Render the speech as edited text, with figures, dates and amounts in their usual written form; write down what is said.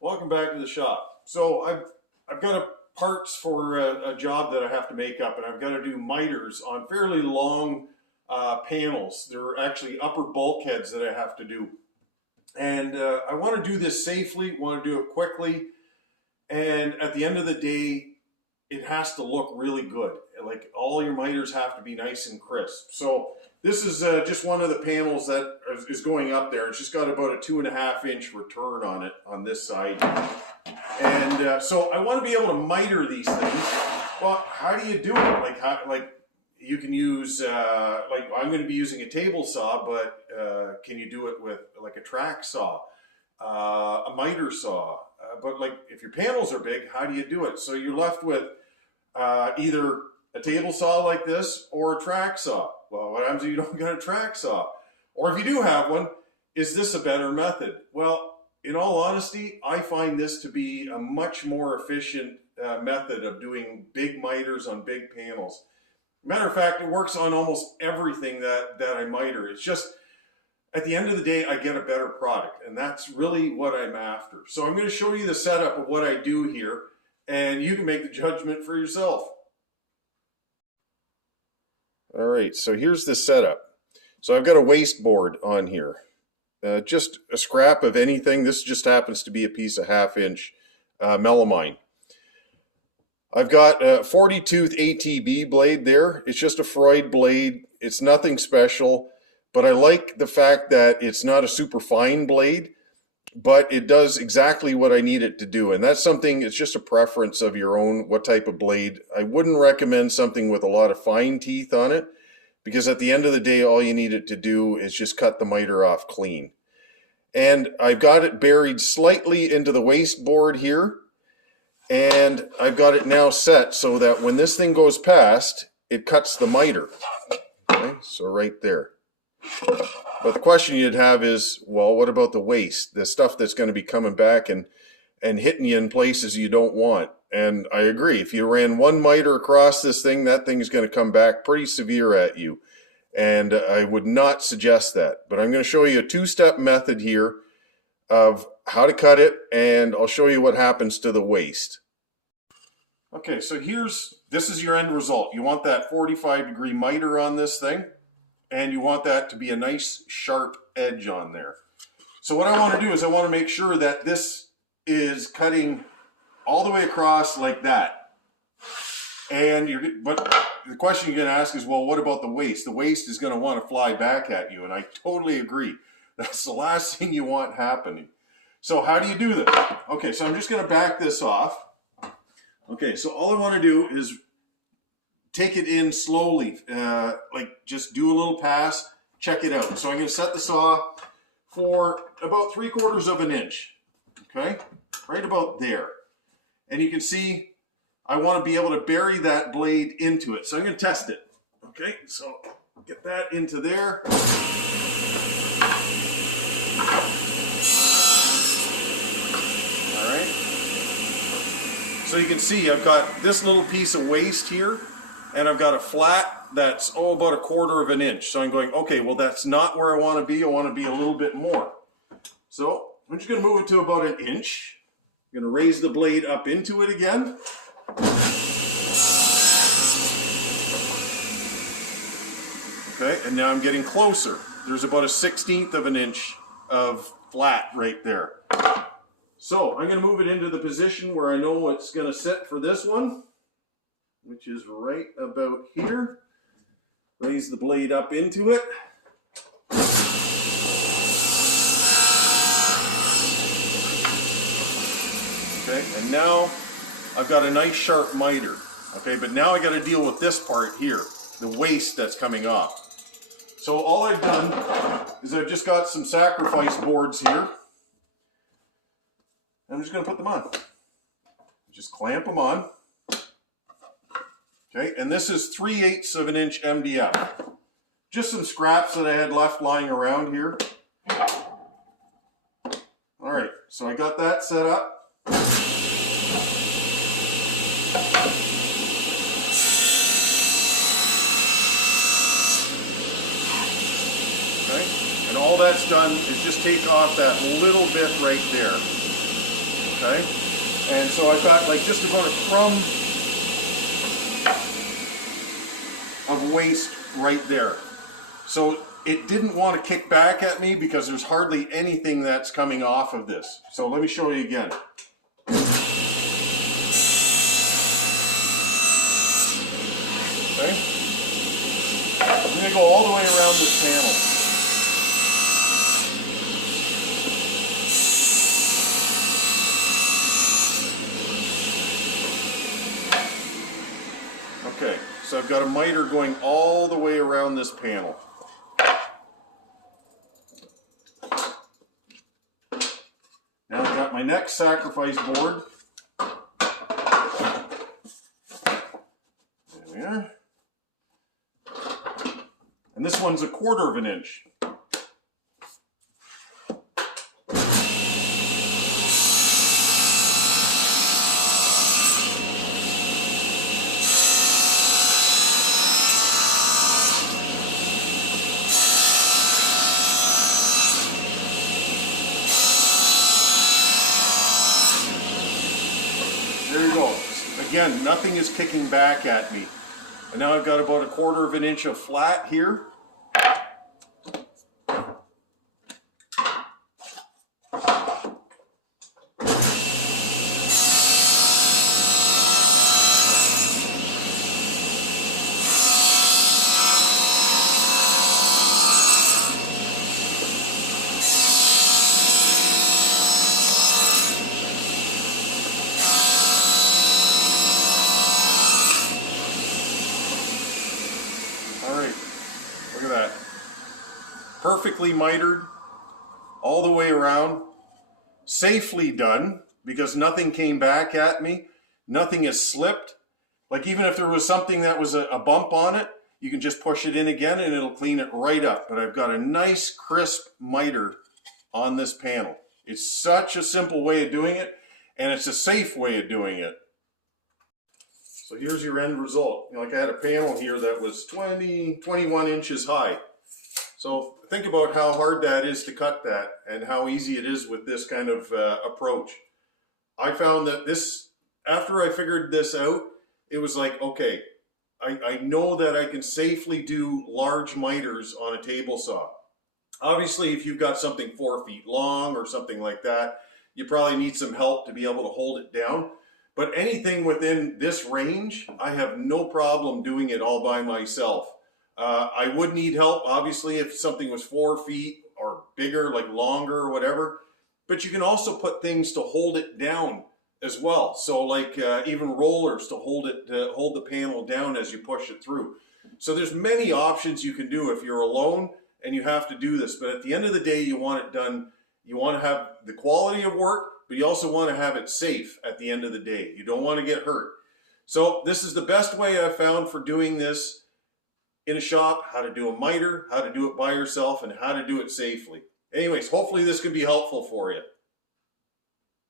Welcome back to the shop. So I've got parts for a job that I have to make up, and I've got to do miters on fairly long panels. They're actually upper bulkheads that I have to do, and I want to do this safely. Want to do it quickly, and at the end of the day, it has to look really good. Like all your miters have to be nice and crisp. So this is just one of the panels that is going up there. It's just got about a 2.5-inch return on it on this side. And so I want to be able to miter these things. Well, how do you do it? Like you can use, like I'm going to be using a table saw, but can you do it with like a track saw, a miter saw? But like if your panels are big, how do you do it? So you're left with either a table saw like this or a track saw. Well, what happens if you don't get a track saw? Or if you do have one, is this a better method? Well, in all honesty, I find this to be a much more efficient method of doing big miters on big panels. Matter of fact, it works on almost everything that I miter. It's just, at the end of the day, I get a better product, and that's really what I'm after. So I'm going to show you the setup of what I do here, and you can make the judgment for yourself. All right, so here's the setup. So I've got a waste board on here, just a scrap of anything. This just happens to be a piece of 1/2-inch melamine. I've got a 40-tooth ATB blade there. It's just a Freud blade. It's nothing special, but I like the fact that it's not a super fine blade, but it does exactly what I need it to do. And that's something, it's just a preference of your own, what type of blade. I wouldn't recommend something with a lot of fine teeth on it, because at the end of the day, all you need it to do is just cut the miter off clean. And I've got it buried slightly into the waste board here. And I've got it now set so that when this thing goes past, it cuts the miter. Okay, so right there. But the question you'd have is, well, what about the waste? The stuff that's going to be coming back and hitting you in places you don't want. And I agree. If you ran one miter across this thing, that thing is going to come back pretty severe at you. And I would not suggest that. But I'm going to show you a 2-step method here of how to cut it, and I'll show you what happens to the waste. Okay, so this is your end result. You want that 45-degree miter on this thing, and you want that to be a nice sharp edge on there. So what I want to do is I want to make sure that this is cutting all the way across like that. But the question you're going to ask is, well, what about the waste? The waste is going to want to fly back at you, and I totally agree. That's the last thing you want happening. So how do you do this? Okay, so I'm just going to back this off. Okay, so all I want to do is take it in slowly, like just do a little pass, check it out. So I'm going to set the saw for about 3/4 of an inch, okay, right about there. And you can see I want to be able to bury that blade into it. So I'm going to test it. Okay, so get that into there. All right. So you can see I've got this little piece of waste here, and I've got a flat that's about 1/4 of an inch. So I'm going, okay, well, that's not where I want to be. I want to be a little bit more. So I'm just going to move it to about 1 inch. I'm going to raise the blade up into it again. Okay, and now I'm getting closer. There's about 1/16 of an inch of flat right there. So I'm going to move it into the position where I know it's going to sit for this one, which is right about here. Raise the blade up into it. Okay, and now I've got a nice sharp miter. Okay, but now I got to deal with this part here, the waste that's coming off. So all I've done is I've just got some sacrifice boards here. I'm just going to put them on. Just clamp them on. Okay, and this is 3/8 of an inch MDF. Just some scraps that I had left lying around here. All right, so I got that set up. Okay, and all that's done is just take off that little bit right there. okay? And so I've got like just about a crumb of waste right there. So it didn't want to kick back at me because there's hardly anything that's coming off of this. So let me show you again. Okay? I'm going to go all the way around this panel. Okay, so I've got a miter going all the way around this panel. Now I've got my next sacrifice board. There we are. And this one's 1/4 of an inch. There you go. Again, nothing is kicking back at me. And now I've got about 1/4 of an inch of flat here. Look at that. Perfectly mitered all the way around. Safely done because nothing came back at me. Nothing has slipped. Like even if there was something that was a bump on it, you can just push it in again and it'll clean it right up. But I've got a nice crisp miter on this panel. It's such a simple way of doing it, and it's a safe way of doing it. So here's your end result. Like I had a panel here that was 21 inches high. So think about how hard that is to cut that and how easy it is with this kind of approach. I found that this, after I figured this out, it was like, okay, I know that I can safely do large miters on a table saw. Obviously, if you've got something 4 feet long or something like that, you probably need some help to be able to hold it down. But anything within this range, I have no problem doing it all by myself. I would need help, obviously, if something was 4 feet or bigger, like longer or whatever. But you can also put things to hold it down as well. So like even rollers to hold the panel down as you push it through. So there's many options you can do if you're alone and you have to do this. But at the end of the day, you want it done. You want to have the quality of work, but you also want to have it safe at the end of the day. You don't want to get hurt. So this is the best way I've found for doing this in a shop, how to do a miter, how to do it by yourself, and how to do it safely. Anyways, hopefully this can be helpful for you.